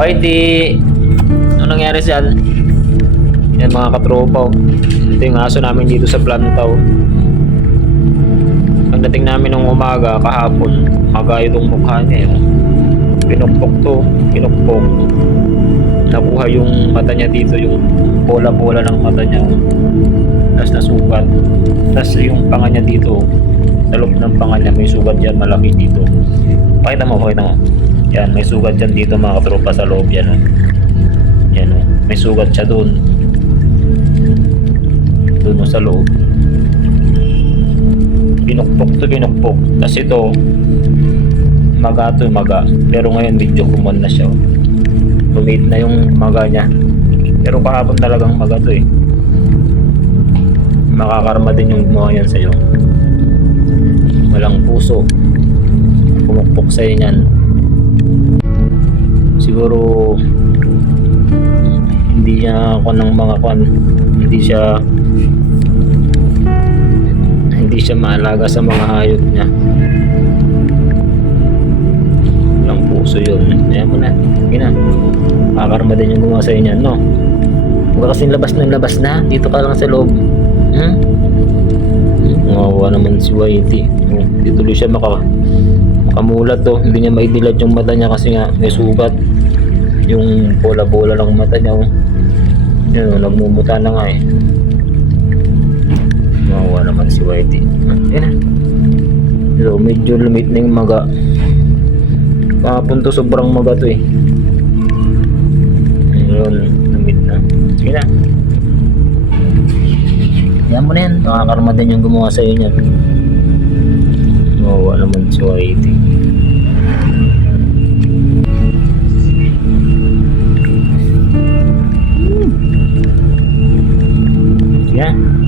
Whitey! Ano nangyari dyan? Yan mga katropa. Ito yung aso namin dito sa plantaw. Pagdating namin ng umaga, kahapon, magayo itong mukha niya. Pinukpok to, pinukpok. Nakuha yung mata niya dito, yung bola-bola ng mata niya. Tapos nasugat. Tapos yung panga niya dito, sa loob ng panga niya, may sugat yan, malaki dito. Pakita mo, pakita mo. Yan, may sugat yan dito mga katropa sa loob yan. Yan, may sugat siya doon. Doon sa loob. Pinukpok to, pinukpok. Tapos ito, maga to, maga. Pero ngayon medyo kumon na siya. Lumit na yung maga niya. Pero kahapon talagang maga to eh. Makakarma din yung gumawa yan sa'yo. Walang puso. Pumukpok sa'yo yan. Siguro hindi niya ako ng mga kwan. Hindi siya maalaga sa mga hayop niya. Walang puso yun. Ayan mo na. Sige na. Makakarma din yung gumawa sa'yo yan, no? Huwag kasing labas na. Dito ka lang sa loob. Ngawa naman si Whitey. Hindi tuloy siya makamulat to. Hindi niya maidilat yung mata niya kasi nga may sugat. Yung bola-bola ng mata niya. Yun, nagmumuta na nga eh. Ngawa naman si Whitey. Yan na. So, medyo lumit na yung maga. Kahapon to sobrang maga to eh. Yun, lumit na. Sige na. Yan mo na yan. Nakakarma din yung gumawa sa'yo niyan. Ngawa naman si Whitey. Yan.